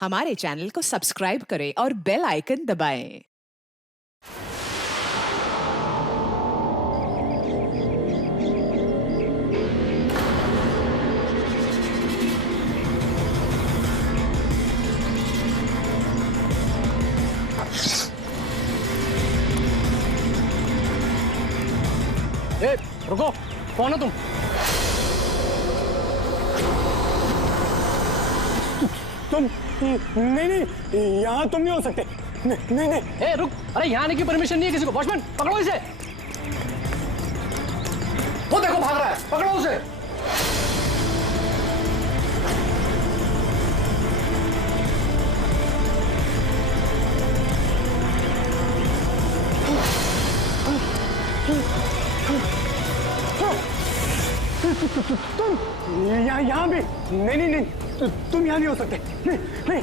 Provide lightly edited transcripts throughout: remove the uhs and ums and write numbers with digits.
हमारे चैनल को सब्सक्राइब करें और बेल आइकन दबाएं। ए, रुको, कौन हो तुम? तुम नहीं नहीं, यहाँ तुम नहीं हो सकते। नहीं नहीं नहीं। ए, रुक, अरे यहाँ आने की परमिशन नहीं है किसी को। वॉचमैन, पकड़ो इसे। वो देखो भाग रहा है, पकड़ो उसे। तुम यहाँ भी नहीं नहीं नहीं, तुम यहाँ नहीं हो सकते। नहीं नहीं।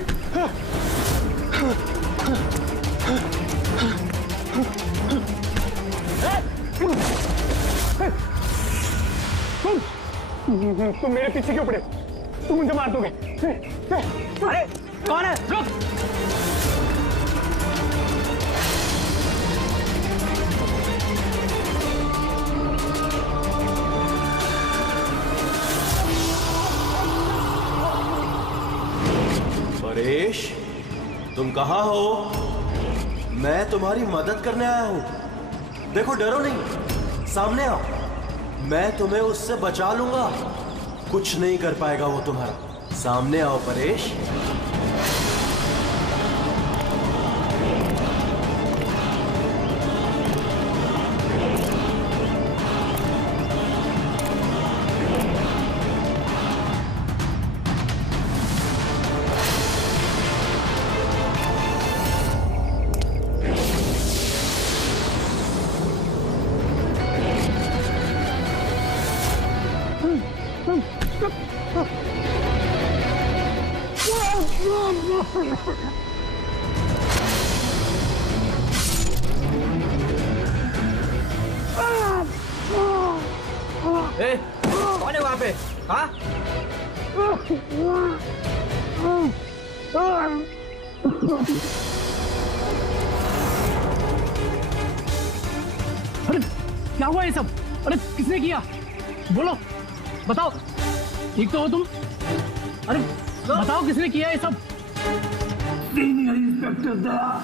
तुम मेरे पीछे क्यों पड़े? तुम मुझे मार दोगे। अरे कौन है? रुक। परेश, तुम कहाँ हो? मैं तुम्हारी मदद करने आया हूं। देखो, डरो नहीं, सामने आओ। मैं तुम्हें उससे बचा लूंगा। कुछ नहीं कर पाएगा वो तुम्हारा। सामने आओ परेश। ए, कौन है वहां पे? हाँ? अरे क्या हुआ ये सब? अरे किसने किया? बोलो, बताओ। ठीक तो हो तुम? अरे बताओ किसने किया ये सब? इंस्पेक्टर दया।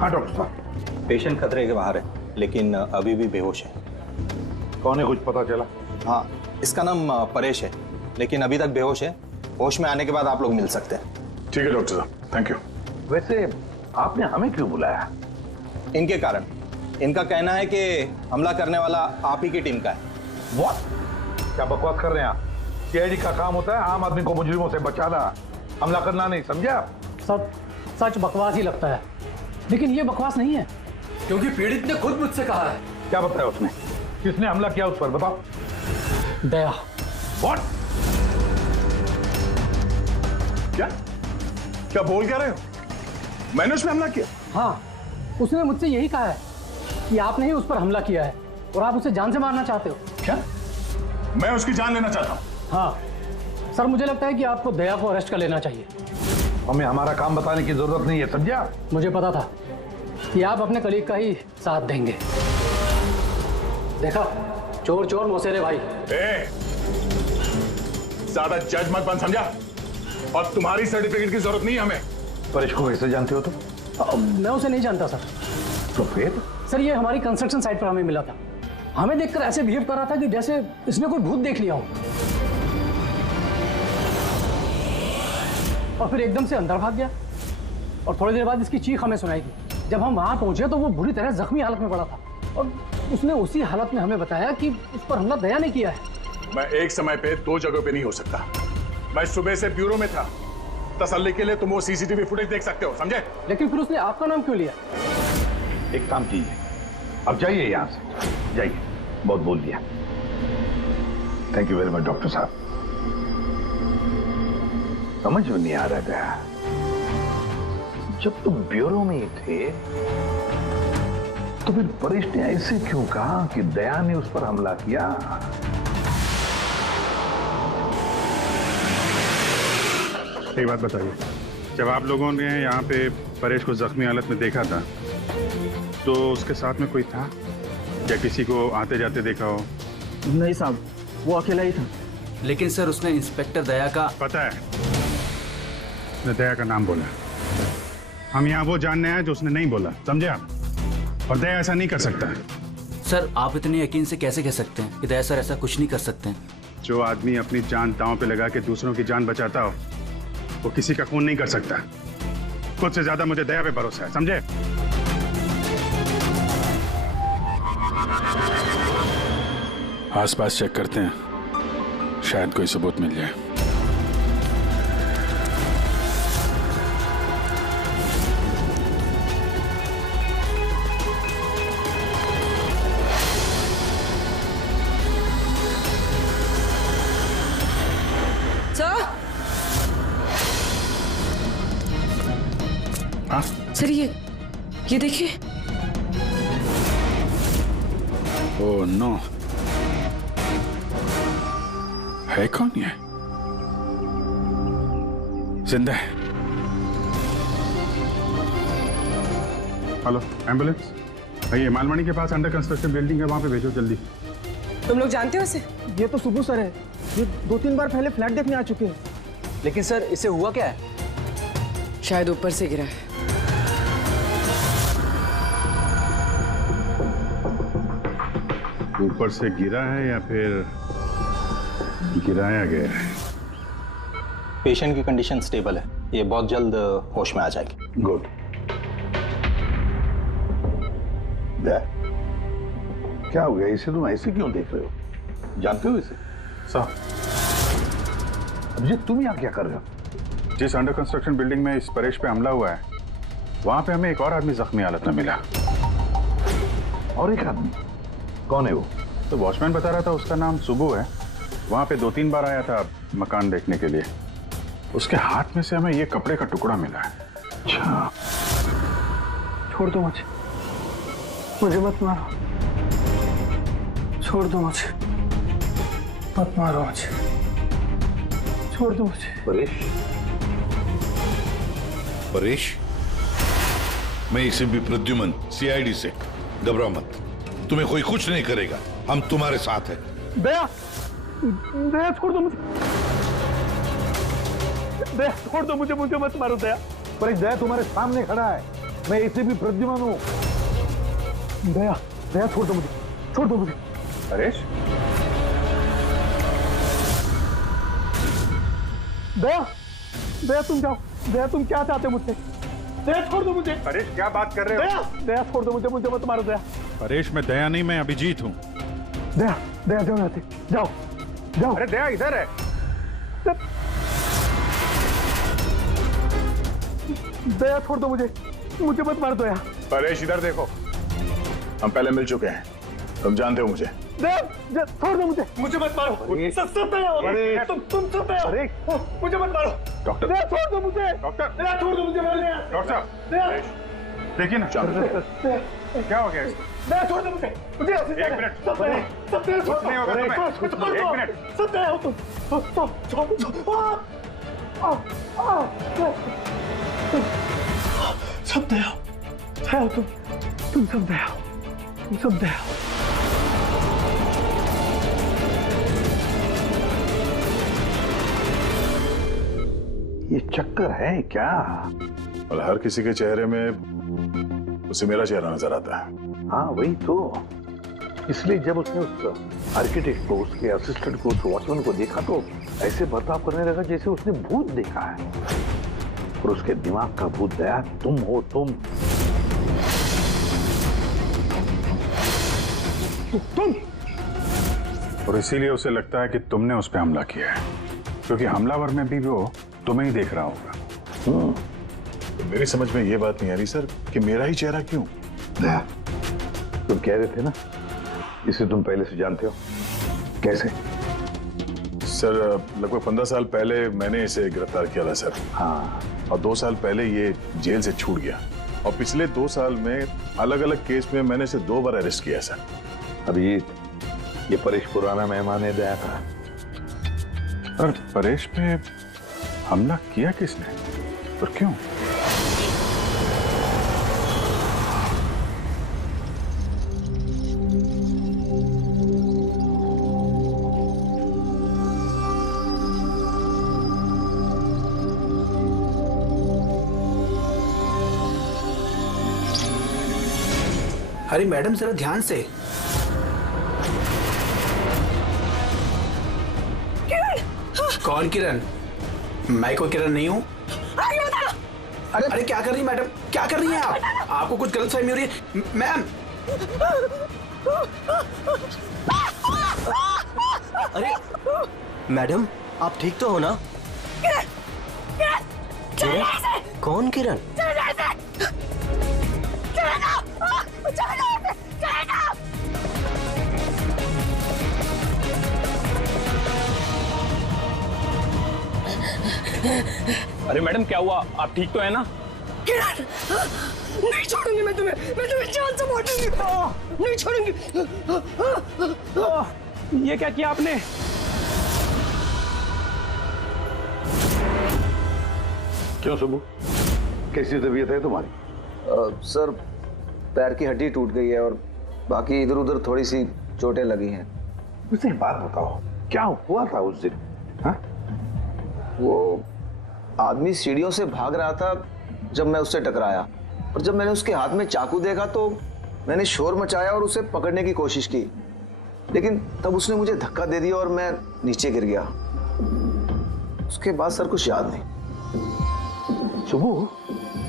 हाँ डॉक्टर साहब, पेशेंट खतरे के बाहर है, लेकिन अभी भी बेहोश है। कौन है कुछ पता चला? हाँ, इसका नाम परेश है, लेकिन अभी तक बेहोश है। होश में आने के बाद आप लोग मिल सकते हैं। ठीक है डॉक्टर साहब, थैंक यू। वैसे आपने हमें क्यों बुलाया? इनके कारण। इनका कहना है कि हमला करने वाला आप ही की टीम का है। व्हाट? क्या बकवास कर रहे हैं आप? सीआईडी का काम होता है आम आदमी को मुजरिमों से बचाना, हमला करना नहीं, समझे आप? सब सच बकवास ही लगता है, लेकिन ये बकवास नहीं है, क्योंकि पीड़ित ने खुद मुझसे कहा है। क्या बताया उसने? किसने हमला किया उस पर, बताओ। दया। व्हाट? क्या क्या बोल क्या रहे हो? मैंने उसमें हमला किया? हाँ, उसने मुझसे यही कहा है कि आपने ही उस पर हमला किया है और आप उसे जान से मारना चाहते हो। क्या? मैं उसकी जान लेना चाहता हूँ? हाँ सर, मुझे लगता है कि आपको दया को अरेस्ट कर लेना चाहिए। हमें हमारा काम बताने की जरूरत नहीं है, समझे आप? मुझे पता था कि आप अपने कलीग का ही साथ देंगे। देखा, चोर चोर मौसेरे भाई। ज्यादा जज मत बन, समझा? और तुम्हारी सर्टिफिकेट की जरूरत नहीं है हमें। परेश को कैसे जानते हो तुम? मैं उसे नहीं जानता सर। तो फिर? सर, ये हमारी कंस्ट्रक्शन साइट पर हमें मिला था। हमें देखकर ऐसे बिहेव कर रहा था कि जैसे इसने कोई भूत देख लिया हो, और फिर एकदम से अंदर भाग गया। और थोड़ी देर बाद इसकी चीख हमें सुनाई दी। जब हम वहां पहुंचे तो वो बुरी तरह जख्मी हालत में पड़ा था, और उसने उसी हालत में हमें बताया कि उस पर हमला दया ने किया है। मैं एक समय पे दो जगह पे नहीं हो सकता। मैं सुबह से ब्यूरो में था। तसल्ली के लिए तुम वो सीसीटीवी फुटेज देख सकते हो, समझे? लेकिन फिर उसने आपका नाम क्यों लिया? एक काम कीजिए, अब जाइए यहाँ से, जाइए। बहुत बोल दिया। Thank you very much doctor साहब। समझ में नहीं आ रहा था, जब तुम ब्यूरो में ही थे तो फिर परेश ने ऐसे क्यों कहा कि दया ने उस पर हमला किया? एक बात बताइए, जब आप लोगों ने यहाँ पे परेश को जख्मी हालत में देखा था तो उसके साथ में कोई था या किसी को आते जाते देखा हो? नहीं साहब, वो अकेला ही था। लेकिन सर उसने इंस्पेक्टर दया का पता है, उसने दया का नाम बोला। हम यहाँ वो जानने आए जो उसने नहीं बोला, समझे आप? और दया ऐसा नहीं कर सकता। सर आप इतने यकीन से कैसे कह सकते हैं कि दया सर ऐसा कुछ नहीं कर सकते हैं? जो आदमी अपनी जान दांव पे लगा के दूसरों की जान बचाता हो वो किसी का खून नहीं कर सकता। खुद से ज्यादा मुझे दया पे भरोसा है, समझे? आसपास चेक करते हैं, शायद कोई सबूत मिल जाए। सर ये देखिए। ओह नो, है कौन ये? जिंदा है। हेलो एम्बुलेंस, भैया मालवानी के पास अंडर कंस्ट्रक्शन बिल्डिंग है, वहां पे भेजो जल्दी। तुम लोग जानते हो इसे? ये तो सुबह सर है, ये 2-3 बार पहले फ्लैट देखने आ चुके हैं। लेकिन सर इसे हुआ क्या है? शायद ऊपर से गिरा है। ऊपर से गिरा है या फिर गिराया गया है? पेशेंट की कंडीशन स्टेबल है, ये बहुत जल्द होश में आ जाएगी। गुड। क्या हो गया? इसे तुम ऐसे क्यों देख रहे हो? जानते हो इसे? साहब, अभिजीत तुम यहाँ क्या कर रहे हो? जिस अंडर कंस्ट्रक्शन बिल्डिंग में इस परेश पे हमला हुआ है वहां पे हमें एक और आदमी जख्मी हालत में मिला। और एक आदमी? कौन है वो? तो वॉचमैन बता रहा था उसका नाम सुबू है, वहां पे 2-3 बार आया था मकान देखने के लिए। उसके हाथ में से हमें ये कपड़े का टुकड़ा मिला है। अच्छा, छोड़ दो मुझे मत मारो, छोड़ दो मुझे, मत मारो मुझे, छोड़ दो मुझे। परेश, परेश, मैं इसे भी प्रद्युमन सीआईडी से, घबराओ मत, तुम्हें कोई कुछ नहीं करेगा, हम तुम्हारे साथ हैं। दया, दया छोड़ दो मुझे, दया छोड़ दो मुझे, मुझे मत मारो दया। परेश दया तुम्हारे सामने खड़ा है, मैं इसे भी प्रद्युमन हूँ। दया, दया छोड़ दो मुझे, छोड़ दो मुझे। परेश, दया, दया तुम जाओ, दया तुम क्या चाहते हो मुझसे? दया छोड़ दो मुझे। परेश क्या बात कर रहे हो? दया, दया छोड़ दो मुझे, मुझे मत मारो दया। परेश मैं दया नहीं, मैं अभिजीत हूँ। दया, दया जाओ यहाँ से, जाओ, जाओ। अरे दया इधर है। दया छोड़ दो मुझे, मुझे मत मार दो दया। परेश इधर देखो, हम पहले मिल चुके हैं, तुम जानते हो मुझे। दया छोड़ दो मुझे, मुझे मत मारो। सब दया हो, तुम सब दया हो, मुझे मत मारो। डॉक्टर, दया छोड़ दो मुझे, डॉक्टर, दया छोड़ दो मुझे। डॉक्टर साहब, देखिए ना क्या हो गया इसको? दया छोड़ दो मुझे, मुझे एक मिनट, सब दया कुछ नहीं होगा तुम्हें। एक मिनट, सब दया हो तुम, सब दया हो तुम सब दया हो, तुम सब दया हो। ये चक्कर है क्या? और हर किसी के चेहरे में उसे मेरा चेहरा नजर आता है। हाँ वही तो, इसलिए जब उसने उस आर्किटेक्ट को, उसके असिस्टेंट को, उस वॉचमैन को देखा तो ऐसे बर्ताव करने लगा जैसे उसने भूत देखा है। और उसके दिमाग का भूत दया तुम हो, तुम। और इसीलिए उसे लगता है कि तुमने उस पर हमला किया है, क्योंकि हमलावर में भी वो तुम्हें ही देख रहा होगा। तो मेरी समझ में ये बात नहीं आ रही सर कि मेरा ही चेहरा क्यों? दया, तुम कह रहे थे ना इसे तुम पहले से जानते हो, कैसे? सर लगभग 15 साल पहले मैंने इसे गिरफ्तार किया था सर। हाँ, और 2 साल पहले ये जेल से छूट गया और पिछले 2 साल में अलग अलग केस में मैंने इसे 2 बार अरेस्ट किया सर। अभिजीत, ये परेश पुराना मेहमान है दया था। पर परेश पे हमला किया किसने और क्यों? अरे मैडम जरा ध्यान से। कौन किरण? मैं कोई किरण नहीं हूँ। अरे क्या कर रही मैडम, क्या कर रही हैं आप? आपको कुछ गलतफहमी हो रही है मैम। अरे मैडम, आप ठीक तो हो ना? किरण? कौन किरण? अरे मैडम क्या हुआ, आप ठीक तो है ना? किरण, नहीं छोड़ूंगी मैं तुम्हें जान से मारूंगी, नहीं छोड़ूंगी। ये क्या किया आपने? क्यों सुबह, कैसी तबीयत है तुम्हारी? सर, पैर की हड्डी टूट गई है और बाकी इधर उधर थोड़ी सी चोटें लगी हैं। मुझे एक बात बताओ, क्या हुआ था उस दिन? हाँ? वो आदमी सीढ़ियों से भाग रहा था जब मैं उससे टकराया, और जब मैंने उसके हाथ में चाकू देखा तो मैंने शोर मचाया और उसे पकड़ने की कोशिश की, लेकिन तब उसने मुझे धक्का दे दिया और मैं नीचे गिर गया। उसके बाद सर कुछ याद नहीं। सुबह,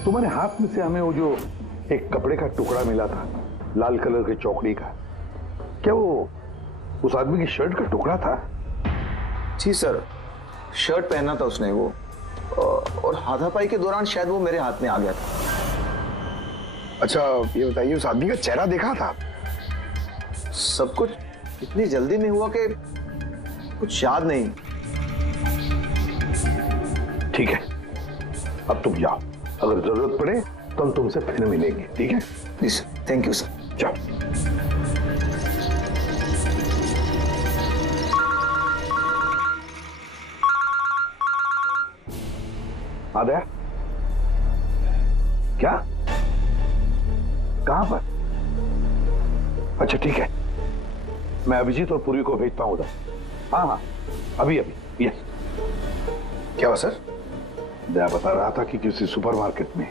तुम्हारे हाथ में से हमें वो जो एक कपड़े का टुकड़ा मिला था, लाल कलर की चौकड़ी का, क्या वो उस आदमी की शर्ट का टुकड़ा था? जी सर, शर्ट पहना था उसने वो, और हाथापाई के दौरान शायद वो मेरे हाथ में आ गया था। अच्छा ये बताइए, उस आदमी का चेहरा देखा था? सब कुछ इतनी जल्दी में हुआ कि कुछ याद नहीं। ठीक है, अब तुम जाओ, अगर जरूरत पड़े तो हम तुमसे फिर मिलेंगे, ठीक है? Please, thank you sir. जाओ। आदया, क्या? कहां पर? अच्छा ठीक है, मैं अभिजीत और पूरी को भेजता हूं उधर। हाँ, अभी यस। क्या हुआ सर? दया बता रहा था कि किसी सुपरमार्केट में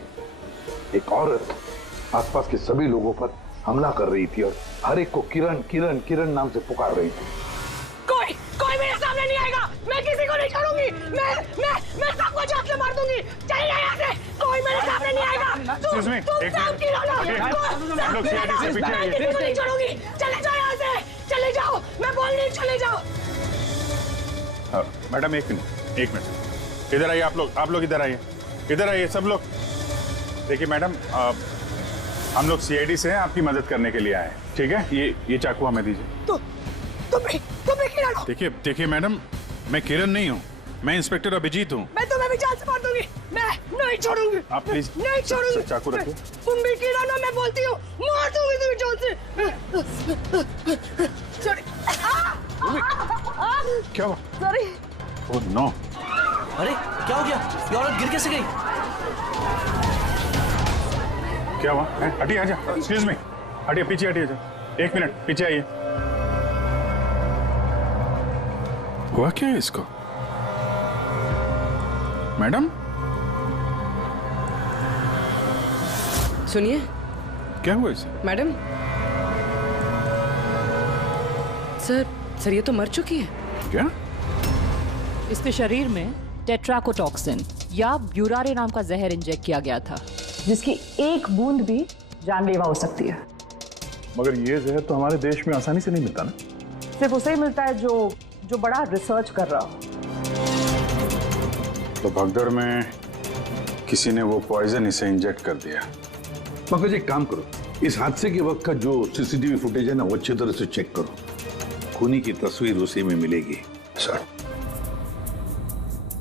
एक औरत आसपास के सभी लोगों पर हमला कर रही थी और हर एक को किरण किरण किरण नाम से पुकार रही थी। कोई मेरे सामने नहीं आएगा, मैं किसी को नहीं छोड़ूंगी, मैं सबको जान से मार दूंगी। चलिए यहाँ से, कोई मेरे सामने नहीं आएगा। तुम सब की रौनक, मैं किसी को नहीं छोड़ूंगी। चले जाओ यहाँ से, चले जाओ, मैं बोल रही, चले जाओ। मैडम एक मिनट, इधर आइए आप लोग इधर आइए सब लोग। देखिए मैडम, हम लोग सीआईडी से हैं, आपकी मदद करने के लिए आए हैं, ठीक है? ये चाकू हमें दीजिए। तुम्हें किरण हो? देखिए मैडम, मैं किरण नहीं हूँ, मैं इंस्पेक्टर अभिजीत हूँ। मैं तुम्हें भी जान से मार दूंगी, मैं नहीं छोड़ूंगी। आप प्लीज नहीं छोड़ूंगी। चाकू रखिए। तुम भी किरण हो, मैं बोलती हूँ, मार दूंगी तुम्हें जान से। सॉरी। क्या हुआ? सॉरी। Oh no. अरे क्या हो गया? ये औरत गिर कैसे गई? क्या हुआ? हटिए, आजा। एक्सक्यूज मी, हटिए, पीछे हटिए, एक मिनट पीछे आइए। हुआ क्या है इसको? मैडम सुनिए। क्या हुआ इसे? मैडम, सर ये तो मर चुकी है। क्या? इसके शरीर में टेट्राकोटॉक्सिन या ब्यूरारे नाम का जहर इंजेक्ट किया गया था, जिसकी एक बूंद भी जानलेवा हो सकती है। मगर ये जहर तो हमारे देश में आसानी से नहीं मिलता ना? सिर्फ उसे ही मिलता है जो बड़ा रिसर्च कर रहा हो। तो भगदड़ में किसी ने वो पॉइजन इसे इंजेक्ट कर दिया। मगर एक काम करो, इस हादसे के वक्त का जो सीसीटीवी फुटेज है ना, वो अच्छी तरह से चेक करो। खूनी की तस्वीर उसी में मिलेगी सर।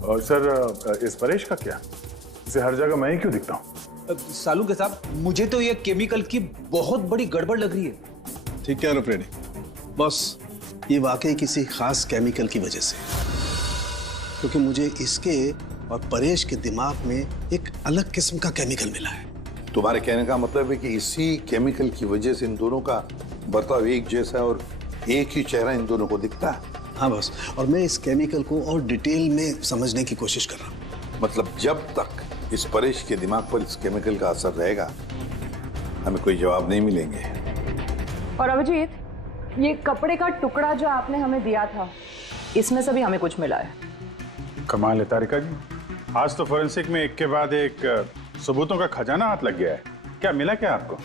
और सर, इस परेश का क्या? इसे हर जगह मैं ही क्यों दिखता हूँ? सालू के साहब, मुझे तो ये केमिकल की बहुत बड़ी गड़बड़ लग रही है। ठीक कह रहे हो फ्रेडी, बस ये वाकई किसी खास केमिकल की वजह से, क्योंकि मुझे इसके और परेश के दिमाग में एक अलग किस्म का केमिकल मिला है। तुम्हारे कहने का मतलब है कि इसी केमिकल की वजह से इन दोनों का बर्ताव एक जैसा और एक ही चेहरा इन दोनों को दिखता है। हाँ बस, और मैं इस केमिकल को और डिटेल में समझने की कोशिश कर रहा हूँ। मतलब जब तक इस परेश के दिमाग पर इस केमिकल का असर रहेगा, हमें कोई जवाब नहीं मिलेंगे। और अभिजीत, ये कपड़े का टुकड़ा जो आपने हमें दिया था, इसमें से भी हमें कुछ मिला है। कमाल है तारिका जी, आज तो फोरेंसिक में एक के बाद एक सबूतों का खजाना हाथ लग गया है। क्या मिला क्या आपको?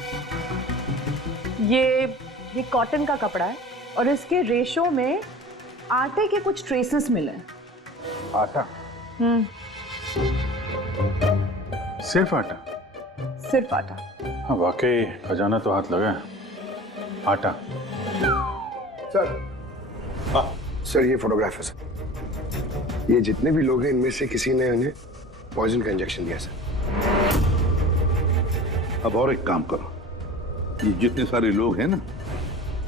ये कॉटन का कपड़ा है और इसके रेशों में आटे के कुछ ट्रेसेस मिले। आटा? सिर्फ आटा? सिर्फ आटा। हाँ वाकई खजाना तो हाथ लगा है। आटा। सर ये फोटोग्राफ है सर। ये जितने भी लोग हैं इनमें से किसी ने उन्हें पॉइजन का इंजेक्शन दिया सर। अब और एक काम करो, ये जितने सारे लोग हैं ना,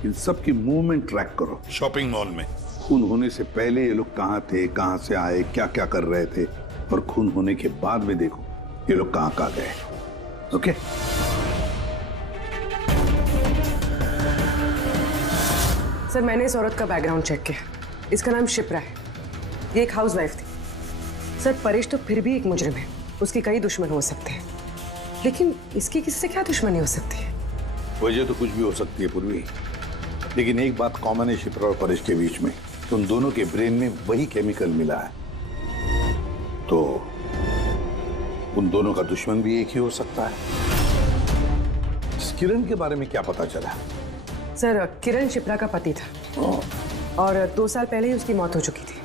इन सब की मूवमेंट ट्रैक करो। शॉपिंग मॉल में खून होने से पहले ये लोग कहाँ थे, कहाँ से आए, क्या क्या कर रहे थे, और खून होने के बाद में देखो ये लोग कहाँ कहाँ गए। ओके? सर मैंने इस औरत का बैकग्राउंड चेक किया। इसका नाम शिप्रा है। ये एक हाउसवाइफ थी। सर परेश तो फिर भी एक मुजरिम है, उसके कई दुश्मन हो सकते हैं, लेकिन इसकी किससे क्या दुश्मनी हो सकती है? वजह तो कुछ भी हो सकती है पूर्वी, लेकिन एक बात कॉमन है शिप्रा और परेश के बीच में, उन दोनों के ब्रेन में वही केमिकल मिला है। तो उन दोनों का दुश्मन भी एक ही हो सकता है। इस किरण के बारे में क्या पता चला? सर किरण शिप्रा का पति था और 2 साल पहले ही उसकी मौत हो चुकी थी।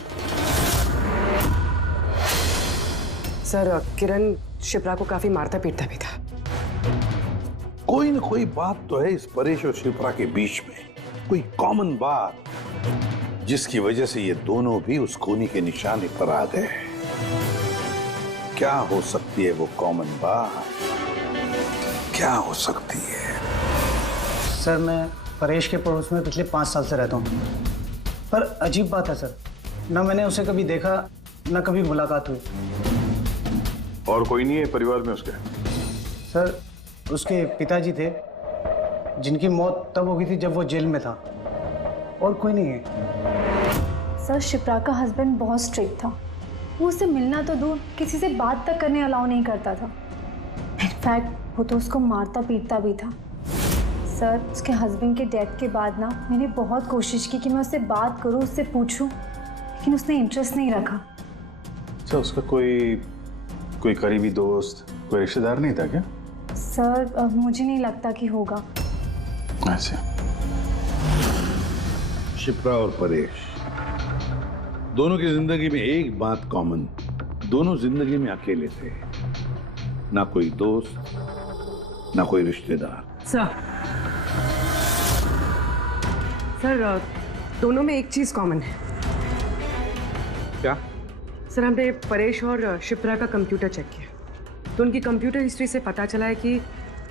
सर किरण शिप्रा को काफी मारता पीटता भी था। कोई ना कोई बात तो है इस परेश और शिप्रा के बीच में, कोई कॉमन बात, जिसकी वजह से ये दोनों भी उस खूनी के निशाने पर आ गए। क्या हो सकती है वो कॉमन बात? क्या हो सकती है? सर मैं परेश के पड़ोस में पिछले 5 साल से रहता हूँ, पर अजीब बात है सर, ना मैंने उसे कभी देखा, ना कभी मुलाकात हुई। और कोई नहीं है परिवार में उसके? सर उसके पिताजी थे, जिनकी मौत तब हो गई थी जब वो जेल में था, और कोई नहीं है। सर शिप्रा का हस्बैंड बहुत स्ट्रिक्ट था। वो उससे मिलना तो दूर, किसी से बात तक करने अलाउ नहीं करता था। इनफैक्ट वो तो उसको मारता पीटता भी था। सर उसके हस्बैंड के डेथ के बाद ना मैंने बहुत कोशिश की कि मैं उससे बात करूं, उससे पूछूं, लेकिन उसने इंटरेस्ट नहीं रखा। अच्छा, उसका कोई करीबी दोस्त, कोई रिश्तेदार नहीं था क्या? सर मुझे नहीं लगता कि होगा। अच्छा। शिप्रा और परेश दोनों की जिंदगी में एक बात कॉमन, दोनों जिंदगी में अकेले थे, ना कोई दोस्त, ना कोई रिश्तेदार। सर दोनों में एक चीज कॉमन है। क्या? सर हमने परेश और शिप्रा का कंप्यूटर चेक किया, तो उनकी कंप्यूटर हिस्ट्री से पता चला है कि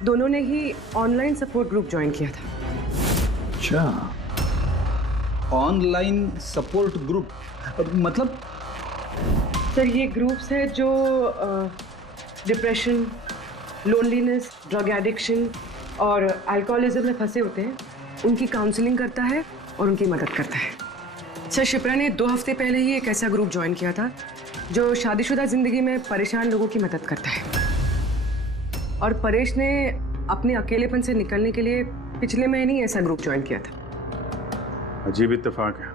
दोनों ने ही ऑनलाइन सपोर्ट ग्रुप ज्वाइन किया था। अच्छा, ऑनलाइन सपोर्ट ग्रुप मतलब? सर ये ग्रुप्स है जो डिप्रेशन, लोनलीनेस, ड्रग एडिक्शन और अल्कोहलिज्म में फंसे होते हैं, उनकी काउंसलिंग करता है और उनकी मदद करता है। सर शिप्रा ने 2 हफ्ते पहले ही एक ऐसा ग्रुप ज्वाइन किया था जो शादीशुदा जिंदगी में परेशान लोगों की मदद करता है, और परेश ने अपने अकेलेपन से निकलने के लिए पिछले महीने ही ऐसा ग्रुप ज्वाइन किया था। अजीब इत्तेफाक है,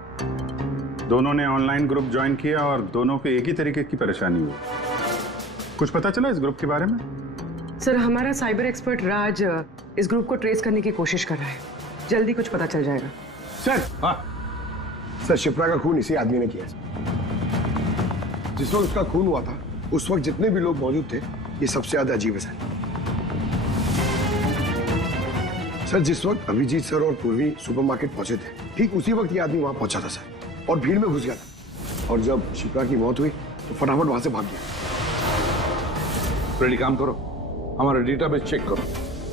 दोनों ने ऑनलाइन ग्रुप ज्वाइन किया और दोनों को एक ही तरीके की परेशानी हुई। कुछ पता चला इस ग्रुप के बारे में? सर हमारा साइबर एक्सपर्ट राज इस ग्रुप को ट्रेस करने की कोशिश कर रहा है, जल्दी कुछ पता चल जाएगा। सर शिप्रा का खून इसी आदमी ने किया। जिस वक्त उसका खून हुआ था उस वक्त जितने भी लोग मौजूद थे, ये सबसे ज्यादा अजीब है सर। जिस वक्त अभिजीत सर और पूर्वी सुपरमार्केट पहुंचे थे, ठीक उसी वक्त ये आदमी वहां पहुंचा था सर, और भीड़ में घुस गया था, और जब शिप्रा की मौत हुई तो फटाफट वहां से भाग गया। रेडी, काम करो, हमारा डेटाबेस चेक करो,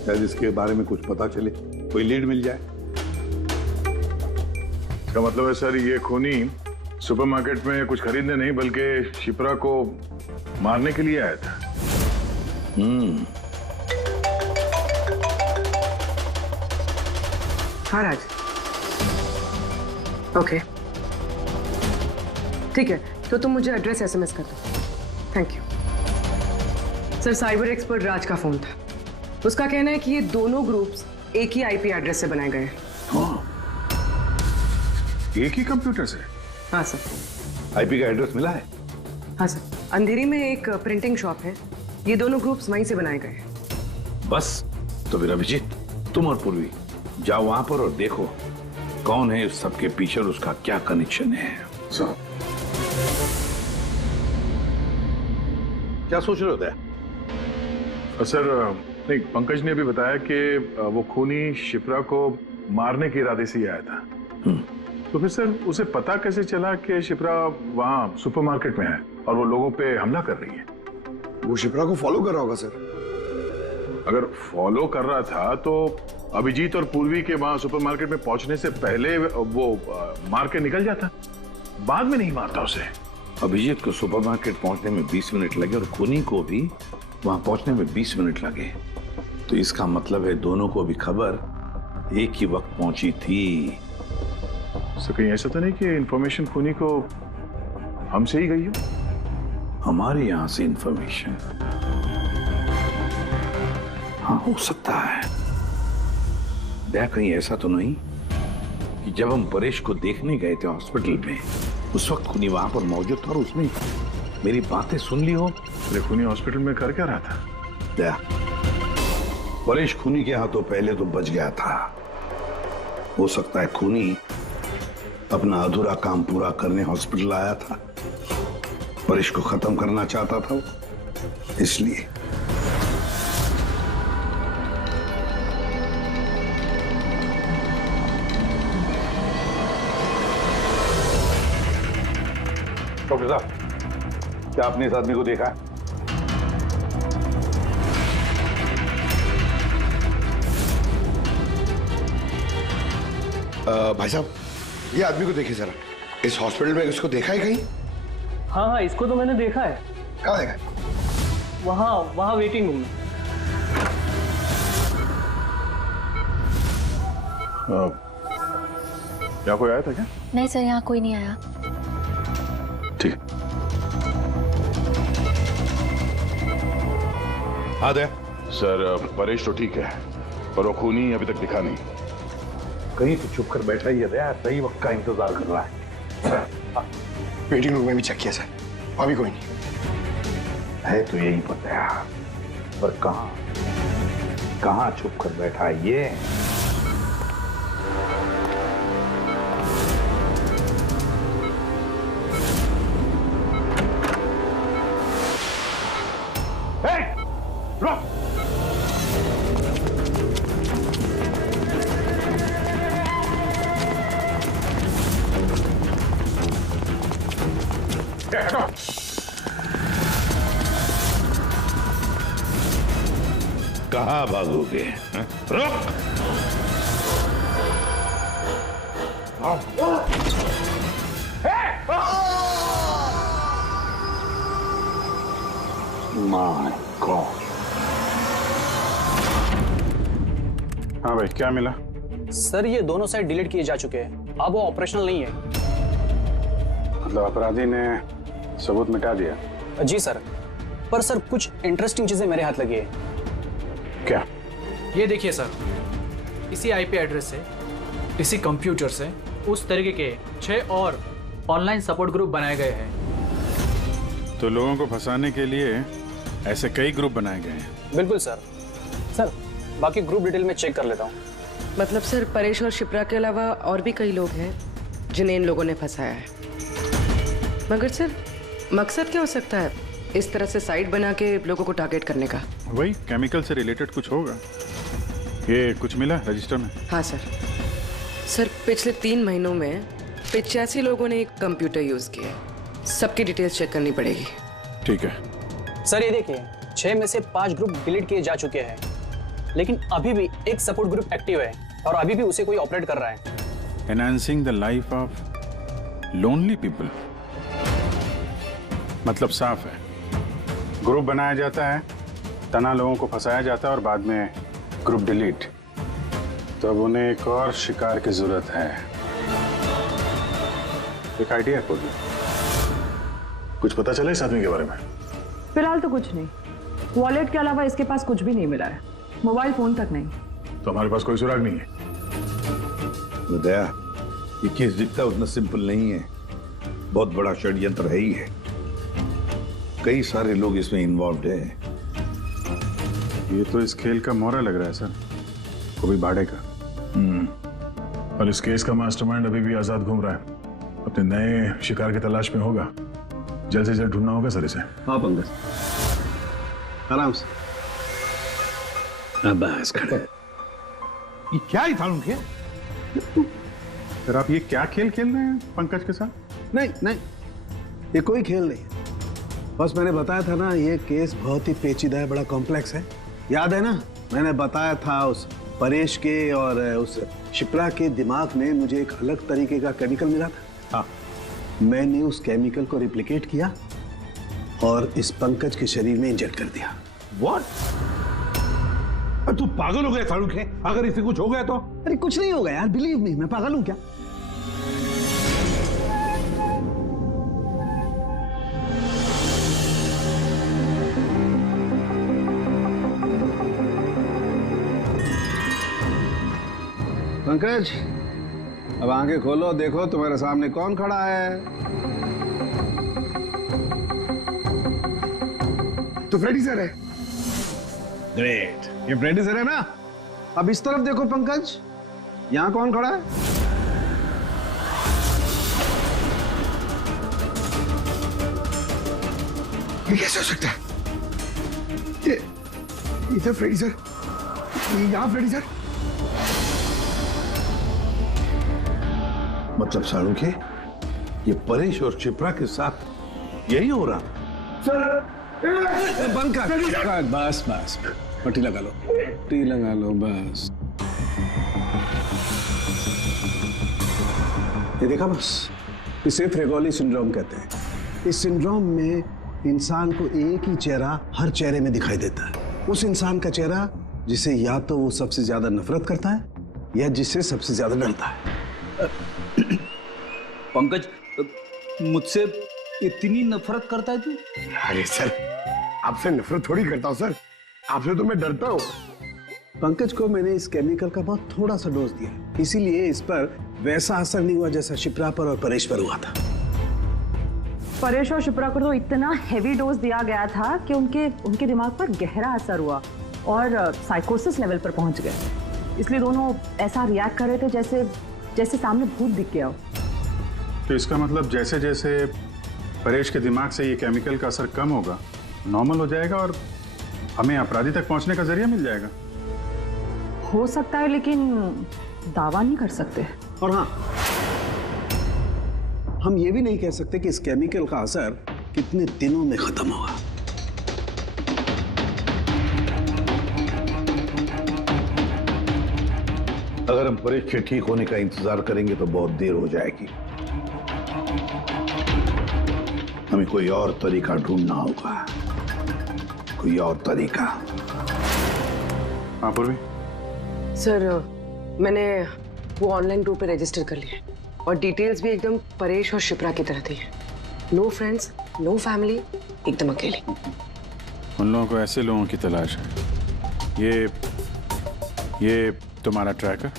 शायद इसके बारे में कुछ पता चले, कोई लीड मिल जाए। इसका मतलब है सर ये खूनी सुपरमार्केट में कुछ खरीदने नहीं बल्कि शिप्रा को मारने के लिए आया था। हाँ राज, ओके ठीक है, तो तुम मुझे एड्रेस एसएमएस कर दो। Thank you sir. Cyber expert Raj का फोन था, उसका कहना है कि ये दोनों ग्रुप्स एक ही आईपी एड्रेस से बनाए गए हैं। एक ही कंप्यूटर से? हाँ सर। आईपी का एड्रेस मिला है? हाँ सर, अंधेरी में एक प्रिंटिंग शॉप है, ये दोनों ग्रुप्स वहीं से बनाए गए हैं। बस, तो फिर अभिजीत तुम और पूर्वी जाओ वहां पर और देखो कौन है इस सबके पीछे और उसका क्या कनेक्शन है। सर क्या सोच रहे होते हैं? सर नहीं, पंकज ने भी बताया कि वो खूनी शिप्रा को मारने के इरादे से ही आया था। तो फिर सर उसे पता कैसे चला कि शिप्रा वहाँ सुपरमार्केट में है और वो लोगों पे हमला कर रही है? वो शिप्रा को फॉलो कर रहा होगा सर। अगर फॉलो कर रहा था तो अभिजीत और पूर्वी के वहाँ सुपरमार्केट में पहुंचने से पहले वो मार के निकल जाता, बाद में नहीं मारता उसे। अभिजीत को सुपरमार्केट पहुंचने में 20 मिनट लगे और खूनी को भी वहां पहुंचने में 20 मिनट लगे, तो इसका मतलब है दोनों को भी खबर एक ही वक्त पहुंची थी। सर कहीं ऐसा तो नहीं कि इंफॉर्मेशन खूनी को हमसे ही गई हो? हमारे यहां से इंफॉर्मेशन? हाँ हो सकता है। क्या कहीं ऐसा तो नहीं कि जब हम परेश को देखने गए थे हॉस्पिटल में उस वक्त खूनी वहां पर मौजूद था और उसने मेरी बातें सुन ली हो? अरे खूनी हॉस्पिटल में कर क्या रहा था? क्या परेश खूनी के हाथों पहले तो बच गया था, हो सकता है खूनी अपना अधूरा काम पूरा करने हॉस्पिटल आया था, परेश को खत्म करना चाहता था इसलिए। डॉक्टर साहब, क्या आपने इस आदमी को देखा है? भाई साहब, ये आदमी को देखिए जरा, इस हॉस्पिटल में इसको देखा है कहीं? हाँ हाँ, इसको तो मैंने देखा है। कहाँ देखा है? वहाँ वेटिंग रूम में। क्या कोई आया था क्या? नहीं सर, यहाँ कोई नहीं आया। ठीक। हाँ दे सर परेश तो ठीक है पर वो खूनी अभी तक दिखा नहीं। कहीं तो छुप कर बैठा ही है यार, सही वक्त का इंतजार कर रहा है। वेटिंग रूम में भी चेक किया सर, वहां भी कोई नहीं है। तो यही पता है, पर कहाँ छुप कर बैठा है ये? कहाँ भागोगे? रुक! My God! हाँ भाई, क्या मिला? सर ये दोनों साइड डिलीट किए जा चुके हैं, अब वो ऑपरेशनल नहीं है। मतलब अपराधी ने सबूत मिटा दिया? जी सर, पर सर कुछ इंटरेस्टिंग चीजें मेरे हाथ लगी है। क्या? ये देखिए सर, इसी आईपी एड्रेस से, इसी कंप्यूटर से उस तरीके के 6 और ऑनलाइन सपोर्ट ग्रुप बनाए गए हैं। तो लोगों को फंसाने के लिए ऐसे कई ग्रुप बनाए गए हैं? बिल्कुल सर। सर बाकी ग्रुप डिटेल में चेक कर लेता हूँ। मतलब सर परेश और शिप्रा के अलावा और भी कई लोग हैं जिन्हें इन लोगों ने फंसाया है, मगर सर मकसद क्या हो सकता है इस तरह से साइट बना के लोगों को टारगेट करने का? वही केमिकल से रिलेटेड कुछ होगा। ये कुछ मिला रजिस्टर में? हाँ सर। सर पिछले 3 महीनों में 85 लोगों ने एक कंप्यूटर यूज किया है, सबकी डिटेल्स चेक करनी पड़ेगी। ठीक है सर। ये देखिए 6 में से 5 ग्रुप डिलीट किए जा चुके हैं, लेकिन अभी भी एक सपोर्ट ग्रुप एक्टिव है और अभी भी उसे कोई ऑपरेट कर रहा है। Enhancing the life of lonely people, मतलब साफ है, ग्रुप बनाया जाता है, तना लोगों को फंसाया जाता है और बाद में ग्रुप डिलीट। तो अब उन्हें एक और शिकार की जरूरत है। एक आइडिया खोल। कुछ पता चला इस आदमी के बारे में? फिलहाल तो कुछ नहीं। वॉलेट के अलावा इसके पास कुछ भी नहीं मिला है, मोबाइल फोन तक नहीं। तो हमारे पास कोई सुराग नहीं है। दया, ये केस दिखता उतना सिंपल नहीं है, बहुत बड़ा षड्यंत्र है ही है। कई सारे लोग इसमें इन्वॉल्व हैं। ये तो इस खेल का मोहरा लग रहा है सर, कभी भाड़े का। और इस केस का मास्टरमाइंड अभी भी आजाद घूम रहा है, अपने नए शिकार की तलाश में होगा। जल्द से जल्द ढूंढना होगा सर इसे। हाँ पंकज, आराम से। बस खड़े। ये क्या ही था उनके? सर आप ये क्या खेल खेल रहे हैं पंकज के साथ? नहीं नहीं, ये कोई खेल नहीं है। बस मैंने बताया था ना, ये केस बहुत ही पेचीदा है, बड़ा कॉम्प्लेक्स है। याद है ना, मैंने बताया था उस परेश के और उस शिप्रा के दिमाग में मुझे एक अलग तरीके का केमिकल मिला था। हाँ, मैंने उस केमिकल को रिप्लिकेट किया और इस पंकज के शरीर में इंजेक्ट कर दिया। What? तू पागल हो गया फारूक है? अगर इसे कुछ हो गया तो? अरे कुछ नहीं होगा यार, बिलीव मी, मैं पागल हूं क्या? पंकज, अब आंखें खोलो, देखो तुम्हारे सामने कौन खड़ा है। तो फ्रेडी सर है। ग्रेट, ये फ्रेडी सर है ना। अब इस तरफ देखो पंकज, यहां कौन खड़ा है? ये कैसे हो सकता है? ये इधर फ्रेडी सर, यहां फ्रेडी सर। मतलब सारू के ये परेश और शिप्रा के साथ यही हो रहा? सर बंद कर। बस बस, पट्टी लगा लो, पट्टी लगा लो बस। ये देखा बस, इसे फ्रेगोली सिंड्रोम कहते हैं। इस सिंड्रोम में इंसान को एक ही चेहरा हर चेहरे में दिखाई देता है। उस इंसान का चेहरा जिसे या तो वो सबसे ज्यादा नफरत करता है या जिससे सबसे ज्यादा डरता है। पंकज, मुझसे इतनी नफरत करता है तू? अरे सर, आपसे नफरत थोड़ी करता हूं सर, आपसे तो मैं डरता हूं। पंकज को मैंने इस केमिकल का बहुत थोड़ा सा डोज दिया, इसीलिए इस पर वैसा असर नहीं हुआ जैसा शिप्रा पर और परेश पर हुआ था। परेश और शिप्रा को तो इतना हेवी डोज दिया गया था कि उनके दिमाग पर गहरा असर हुआ और साइकोसिस लेवल पर पहुंच गए। इसलिए दोनों ऐसा रिएक्ट कर रहे थे जैसे सामने भूत दिख गया हो। तो इसका मतलब जैसे जैसे परेश के दिमाग से ये केमिकल का असर कम होगा, नॉर्मल हो जाएगा और हमें अपराधी तक पहुंचने का जरिया मिल जाएगा। हो सकता है, लेकिन दावा नहीं कर सकते। और हाँ, हम ये भी नहीं कह सकते कि इस केमिकल का असर कितने दिनों में खत्म होगा। अगर हम परेश के ठीक होने का इंतजार करेंगे तो बहुत देर हो जाएगी। हमें कोई और तरीका ढूंढना होगा, कोई और तरीका। हाँ पूर्वी। सर, मैंने वो ऑनलाइन ग्रुप पे रजिस्टर कर लिया और डिटेल्स भी एकदम परेश और शिप्रा की तरह थी। नो फ्रेंड्स, नो फैमिली, एकदम अकेले। उन लोगों को ऐसे लोगों की तलाश है। ये तुम्हारा ट्रैकर,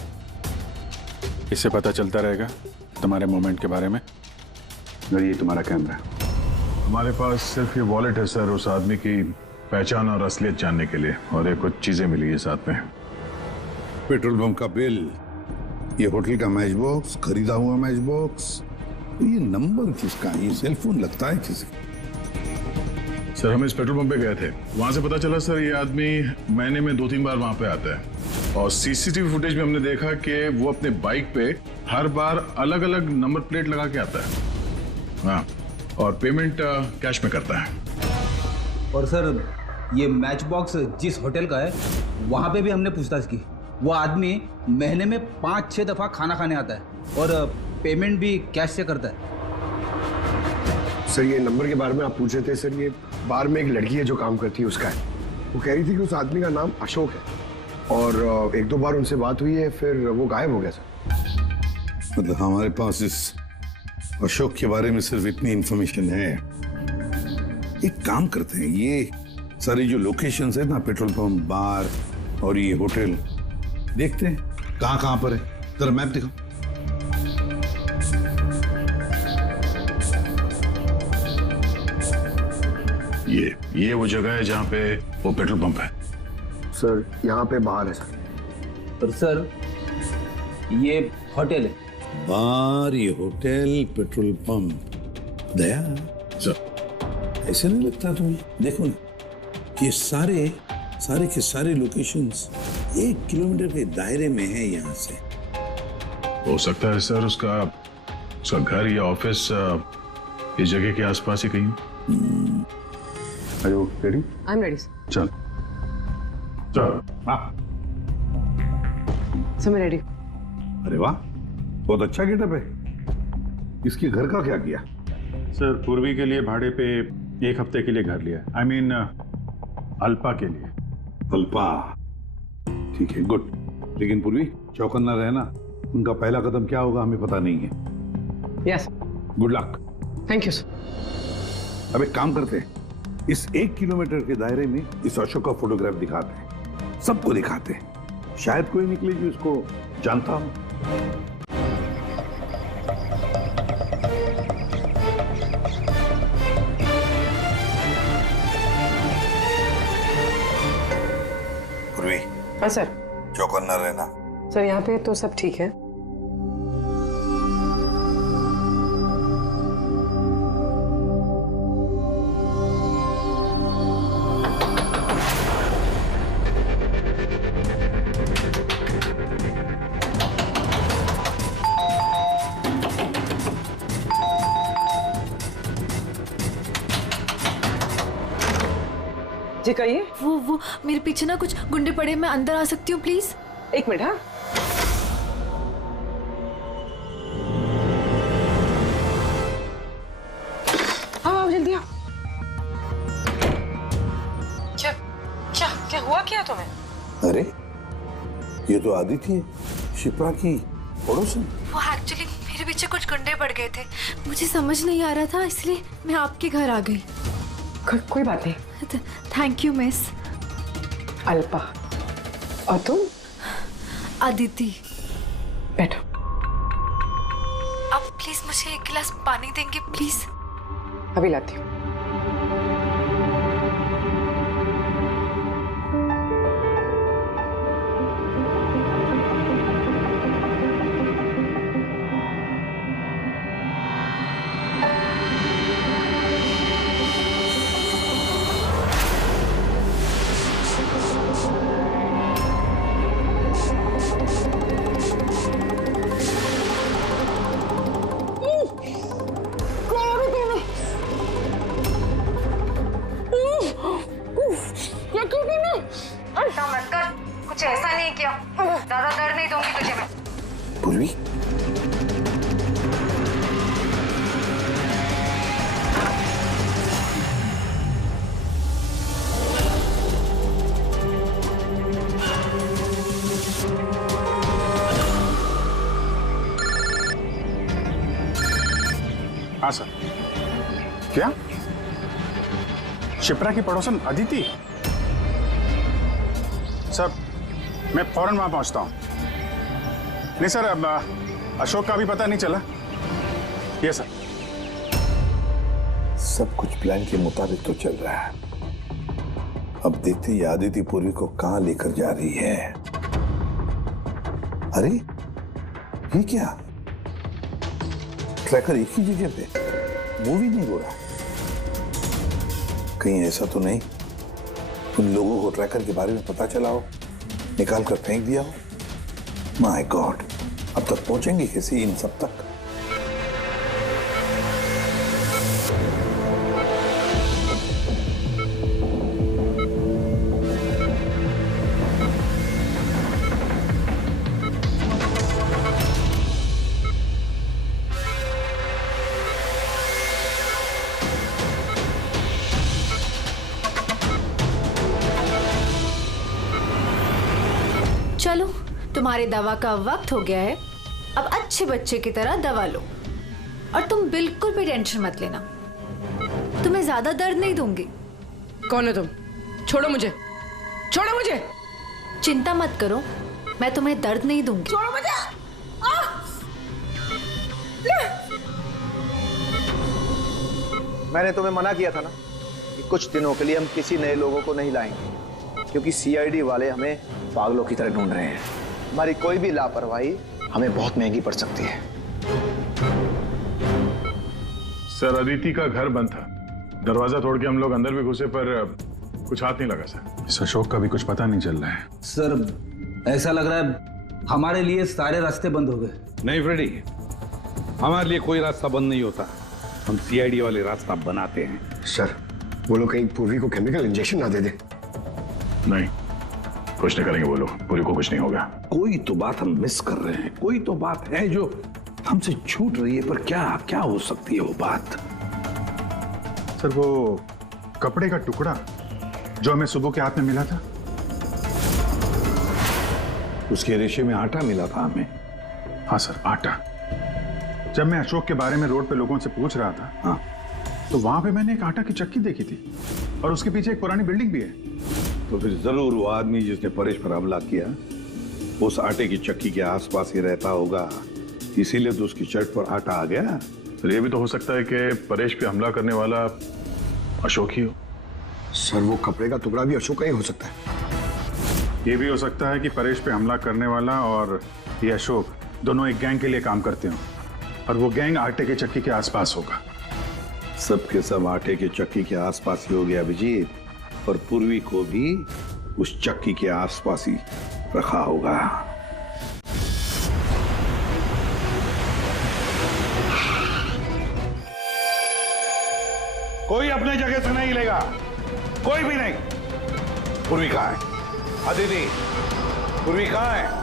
इससे पता चलता रहेगा तुम्हारे मूवमेंट के बारे में। और ये तुम्हारा कैमरा। हमारे पास सिर्फ ये वॉलेट है सर, उस आदमी की पहचान और असलियत जानने के लिए, और ये कुछ चीजें मिली है साथ में। पेट्रोल पंप का बिल, ये होटल का मैच बॉक्स, खरीदा हुआ मैच बॉक्स, ये नंबर किसका? ये सेल फोन लगता है किसी? सर हम इस पेट्रोल पंप पे गए थे, वहां से पता चला सर ये आदमी महीने में 2-3 बार वहां पे आता है और सीसीटीवी फुटेज में हमने देखा कि वो अपने बाइक पे हर बार अलग अलग नंबर प्लेट लगा के आता है। हाँ, और पेमेंट कैश में करता है। और सर ये मैच बॉक्स जिस होटल का है वहाँ पे भी हमने पूछताछ की। वो आदमी महीने में 5-6 दफ़ा खाना खाने आता है और पेमेंट भी कैश से करता है। सर ये नंबर के बारे में आप पूछ रहे थे सर, ये बार में एक लड़की है जो काम करती है उसका है। वो कह रही थी कि उस आदमी का नाम अशोक है और 1-2 बार उनसे बात हुई है, फिर वो गायब हो गया सर। मतलब हमारे पास इस अशोक के बारे में सिर्फ इतनी इंफॉर्मेशन है। एक काम करते हैं, ये सारी जो लोकेशंस है ना, पेट्रोल पंप, बार और ये होटल, देखते हैं कहाँ पर है। जरा मैप दिखाओ। ये वो जगह है जहाँ पे वो पेट्रोल पंप है। सर यहाँ पे बाहर है सर। और सर ये होटल है। बार, ये होटल, पेट्रोल पंप। दया सर, ऐसे नहीं लगता तुम्हें? देखो ना कि सारे के सारे लोकेशंस 1 किलोमीटर के दायरे में है यहाँ से। हो सकता है सर उसका घर या ऑफिस इस जगह के आसपास ही कहीं। Are you ready? I'm ready. चल सर मैं रेडी। अरे वाह, बहुत अच्छा गेटअप है। इसके घर का क्या किया? सर पूर्वी के लिए भाड़े पे 1 हफ्ते के लिए घर लिया। I mean, अल्पा के लिए। अल्पा, ठीक है, गुड। लेकिन पूर्वी चौकन्ना रहना, उनका पहला कदम क्या होगा हमें पता नहीं है। Yes. Good luck. Thank you sir. अब एक काम करते हैं, इस 1 किलोमीटर के दायरे में इस अशोक का फोटोग्राफ दिखाते हैं, सबको दिखाते हैं। शायद कोई निकले जो इसको जानता हो। पूर्वी। हाँ सर। चौकन्ना रहना। सर यहाँ पे तो सब ठीक है। जी कहिए। वो मेरे पीछे ना कुछ गुंडे पड़े, मैं अंदर आ सकती हूँ प्लीज? 1 मिनट। हाँ हाँ जल्दी आओ। क्या क्या क्या हुआ क्या तुम्हें? अरे ये तो आदित्य है, शिप्रा की पड़ोसन। वो एक्चुअली मेरे पीछे कुछ गुंडे पड़ गए थे, मुझे समझ नहीं आ रहा था, इसलिए मैं आपके घर आ गई। कोई बात नहीं। Thank you miss. अल्पा। और तुम? अदिति। बैठो। आप प्लीज मुझे 1 गिलास पानी देंगे प्लीज? अभी लाती हूँ। कुछ ऐसा नहीं किया, ज्यादा दर्द नहीं दूंगी तुझे मैं। पूर्वी, हाँ सर। क्या शिप्रा की पड़ोसन अदिति? सर मैं फौरन वहां पहुंचता हूं। नहीं सर, अब अशोक का भी पता नहीं चला। ये सर। सब कुछ प्लान के मुताबिक तो चल रहा है। अब देखते हैं आदिति पूर्वी को कहां लेकर जा रही है। अरे ये क्या, ट्रैकर एक ही जगह पे मूवी नहीं हो रहा? कहीं ऐसा तो नहीं उन लोगों को ट्रैकर के बारे में पता चला हो, निकाल कर फेंक दिया हो? माय गॉड, अब तक पहुंचेंगे कैसे इन सब तक? तुम्हारे दवा का वक्त हो गया है, अब अच्छे बच्चे की तरह दवा लो और तुम बिल्कुल भी टेंशन मत लेना, तुम्हें ज्यादा दर्द नहीं दूंगी। कौन है तुम? छोड़ो मुझे, छोड़ो मुझे। चिंता मत करो, मैं तुम्हें दर्द नहीं दूंगी। छोड़ो मुझे। मैंने तुम्हें मना किया था ना कि कुछ दिनों के लिए हम किसी नए लोगों को नहीं लाएंगे, क्योंकि सीआईडी वाले हमें पागलों की तरह ढूंढ रहे हैं। हमारी कोई भी लापरवाही हमें बहुत महंगी पड़ सकती है। सर, अदिति का घर बंद था, दरवाजा तोड़ के हम लोग अंदर भी घुसे पर कुछ हाथ नहीं लगा सर। इस अशोक का भी कुछ पता नहीं चल रहा है। सर ऐसा लग रहा है हमारे लिए सारे रास्ते बंद हो गए। नहीं फ्रेडी, हमारे लिए कोई रास्ता बंद नहीं होता, हम सीआईडी वाले रास्ता बनाते हैं। सर वो लोग कहीं पूर्वी को केमिकल इंजेक्शन ना दे दे। नहीं, कुछ नहीं करेंगे वो लोग, पूरी को कुछ नहीं होगा। कोई तो बात हम मिस कर रहे हैं, कोई तो बात है जो हमसे छूट रही है, पर क्या क्या हो सकती है वो बात? सर वो कपड़े का टुकड़ा जो हमें सुबह के हाथ में मिला था, उसके रेशे में आटा मिला था हमें। हाँ सर, आटा। जब मैं अशोक के बारे में रोड पे लोगों से पूछ रहा था, हाँ, तो वहां पे मैंने एक आटा की चक्की देखी थी और उसके पीछे एक पुरानी बिल्डिंग भी है। तो फिर जरूर वो आदमी जिसने परेश पर हमला किया उस आटे की चक्की के आसपास ही रहता होगा, इसीलिए तो उसकी शर्ट पर आटा आ गया। तो ये भी तो हो सकता है कि परेश पे हमला करने वाला अशोक ही हो। सर वो कपड़े का टुकड़ा भी अशोक का ही हो सकता है। ये भी हो सकता है कि परेश पे हमला करने वाला और ये अशोक दोनों एक गैंग के लिए काम करते हो और वो गैंग आटे के चक्की के आसपास होगा। सबके सब आटे के चक्की के आसपास ही हो गया अभिजीत, और पूर्वी को भी उस चक्की के आसपास ही रखा होगा। कोई अपने जगह से नहीं लेगा, कोई भी नहीं। पूर्वी कहाँ है? अदिति, पूर्वी कहाँ है?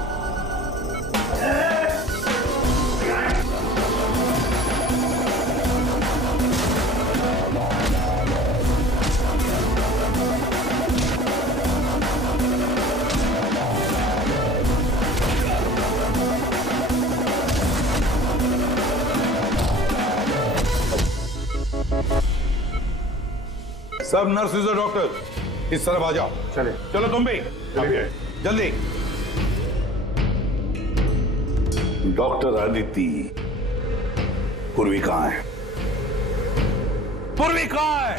सब नर्सेज और डॉक्टर इस तरफ आ जाओ। चले चलो तुम भी जल्दी। डॉक्टर अदिति, पूर्वी कहाँ है? पूर्वी कहाँ है?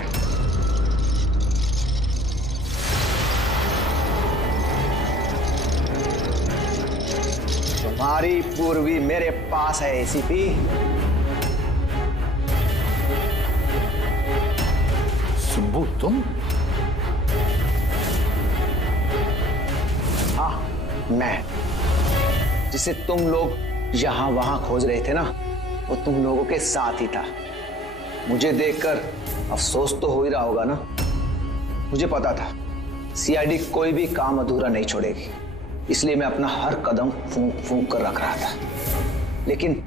तुम्हारी पूर्वी मेरे पास है एसीपी। सुब्बू तुम? हाँ मैं, जिसे तुम लोग यहां वहां खोज रहे थे ना, वो तुम लोगों के साथ ही था। मुझे देखकर अफसोस तो हो ही रहा होगा ना। मुझे पता था सीआईडी कोई भी काम अधूरा नहीं छोड़ेगी, इसलिए मैं अपना हर कदम फूंक फूंक कर रख रहा था। लेकिन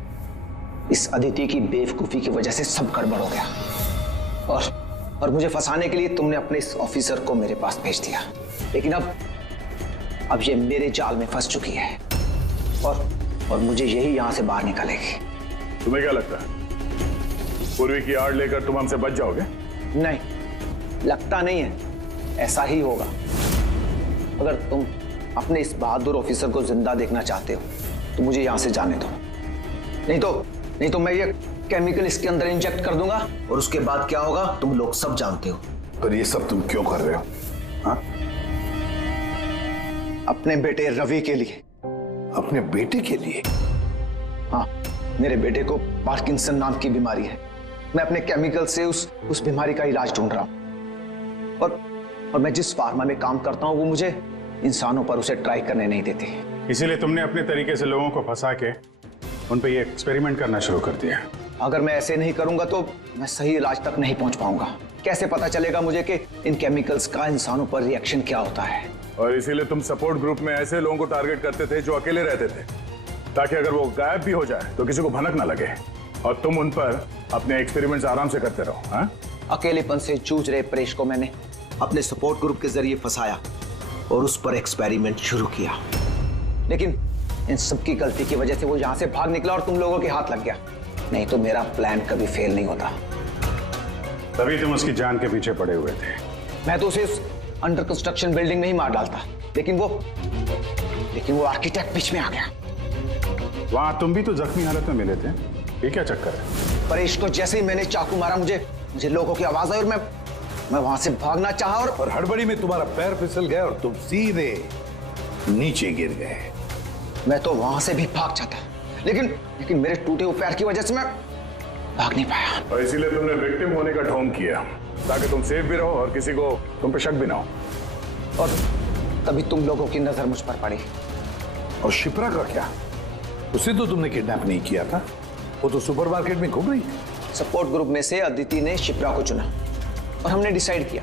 इस अदिति की बेवकूफी की वजह से सब गड़बड़ हो गया और मुझे फंसाने के लिए तुमने अपने इस ऑफिसर को मेरे पास भेज दिया। लेकिन अब ये मेरे जाल में फंस चुकी है और मुझे यही यहां से बाहर निकालेगी। तुम्हें क्या लगता है पूर्वी की आड़ लेकर तुम हमसे बच जाओगे? नहीं, लगता नहीं है, ऐसा ही होगा। अगर तुम अपने इस बहादुर ऑफिसर को जिंदा देखना चाहते हो तो मुझे यहां से जाने दो, नहीं तो मैं ये केमिकल इसके अंदर इंजेक्ट कर दूंगा और उसके बाद क्या होगा तुम लोग सब जानते हो। पर ये सब तुम क्यों कर रहे हो? हाँ? अपने बेटे रवि के लिए। अपने बेटे के लिए? हाँ, मेरे बेटे को पार्किंसन नाम की बीमारी है। मैं अपने केमिकल से उस बीमारी का इलाज ढूंढ रहा हूं और मैं जिस फार्मा में काम करता हूं वो मुझे इंसानों पर उसे ट्राई करने नहीं देते। इसीलिए तुमने अपने तरीके से लोगों को फंसा के उन पे ये एक्सपेरिमेंट करना शुरू कर दिया। अगर मैं ऐसे नहीं करूंगा तो मैं सही इलाज तक नहीं पहुंच पाऊंगा। कैसे पता चलेगा मुझे कि इन केमिकल्स का इंसानों पर रिएक्शन क्या होता है? और इसीलिए तुम सपोर्ट ग्रुप में ऐसे लोगों को टारगेट करते थे जो अकेले रहते थे, ताकि अगर वो गायब भी हो जाए तो किसी को भनक ना लगे और तुम उन पर अपने एक्सपेरिमेंट्स आराम से करते रहो। हाँ? अकेलेपन से जूझ रहे परेश को मैंने अपने सपोर्ट ग्रुप के जरिए फंसाया और उस पर एक्सपेरिमेंट शुरू किया। इन सबकी गलती की वजह से वो यहाँ से भाग निकला और तुम लोगों के हाथ लग गया। नहीं तो मेरा प्लान कभी फेल नहीं होता। तभी तुम उसकी जान के पीछे पड़े हुए थे। मैं तो उसे अंडर कंस्ट्रक्शन बिल्डिंग में ही मार डालता, लेकिन वो आर्किटेक्ट बीच में आ गया। वहां तुम भी तो जख्मी हालत में मिले थे, ये क्या चक्कर है? परेश को जैसे ही मैंने चाकू मारा, मुझे लोगों की आवाज आई और मैं वहां से भागना चाहा और हड़बड़ी में तुम्हारा पैर फिसल गया और तुम सीधे नीचे गिर गए। मैं तो वहां से भी भाग जाता, लेकिन मेरे टूटे हुए पैर की वजह से मैं भाग नहीं पाया। और इसीलिए तुमने विक्टिम होने का ढोंग किया, ताकि तुम सेफ भी रहो और किसी को तुम पे शक भी ना हो। और तभी तुम लोगों की नजर मुझ पर पड़ी। और शिप्रा का क्या? उसे तो तुमने किडनैप नहीं किया था, वो तो सुपरमार्केट में घूम रही थी। सपोर्ट ग्रुप में से अदिति ने शिप्रा को चुना और हमने डिसाइड किया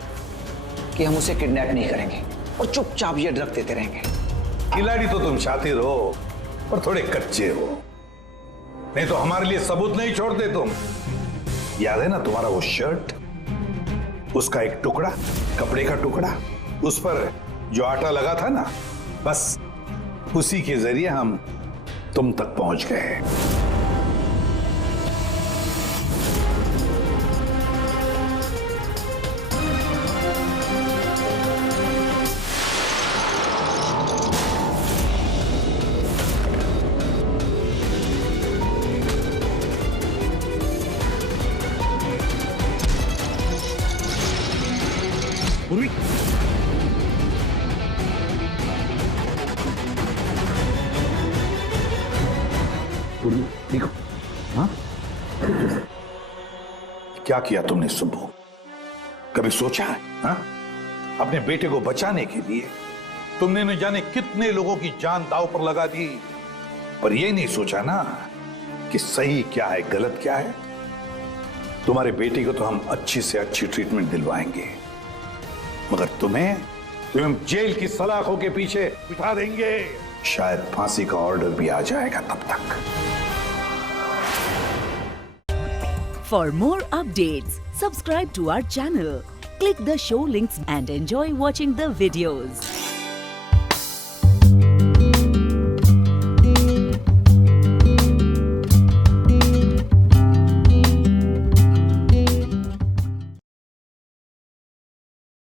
कि हम उसे किडनैप नहीं करेंगे और चुपचाप ये ड्रग देते रहेंगे। खिलाड़ी तो तुम शातिर हो पर थोड़े कच्चे हो, नहीं तो हमारे लिए सबूत नहीं छोड़ते तुम। याद है ना तुम्हारा वो शर्ट, उसका एक टुकड़ा, कपड़े का टुकड़ा, उस पर जो आटा लगा था ना, बस उसी के जरिए हम तुम तक पहुंच गए। देखो, हाँ? क्या किया तुमने सुब्बू? कभी सोचा है? हाँ? अपने बेटे को बचाने के लिए तुमने न जाने कितने लोगों की जान दांव पर लगा दी, पर यह नहीं सोचा ना कि सही क्या है, गलत क्या है। तुम्हारे बेटे को तो हम अच्छी से अच्छी ट्रीटमेंट दिलवाएंगे, मगर तुम्हें जेल की सलाखों के पीछे बिठा देंगे। शायद फांसी का ऑर्डर भी आ जाएगा तब तक। For more updates, subscribe to our channel, click the show links and enjoy watching the videos.